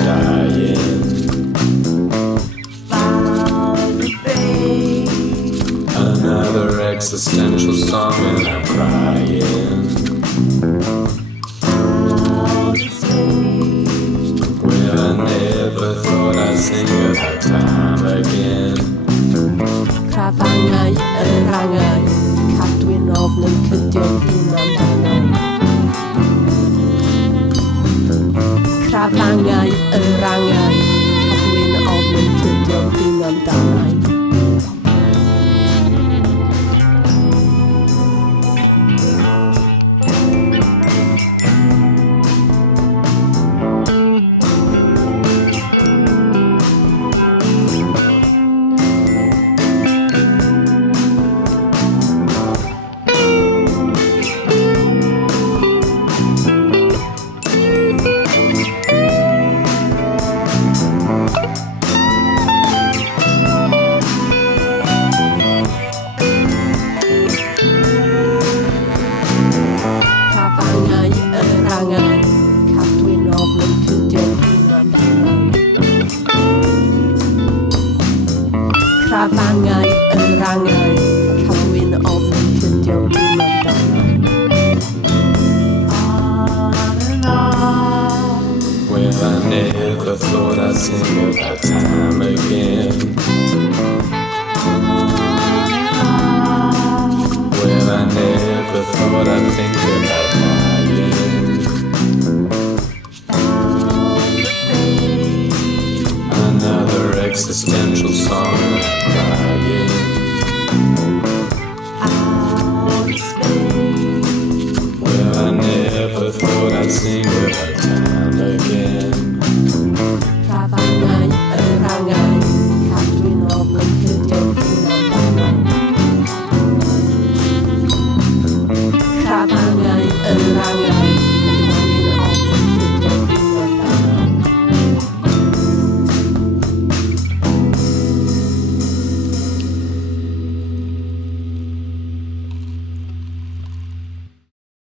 dying. Another existential song and I'm crying. Well, I never thought I'd sing about time again. Krawangaj, rangaj, cadwyn ofnym cydion dyn amdanau. Krawangaj, rangaj, cadwyn ofnym cydion dyn amdanau. Krawangaj, rangaj, cadwyn ofnym cydion dyn amdanau. Well, I never thought I'd sing about time again. Well, I never thought I'd think about dying. Another existential song and I'm crying. Well, I never thought I'd sing about time again.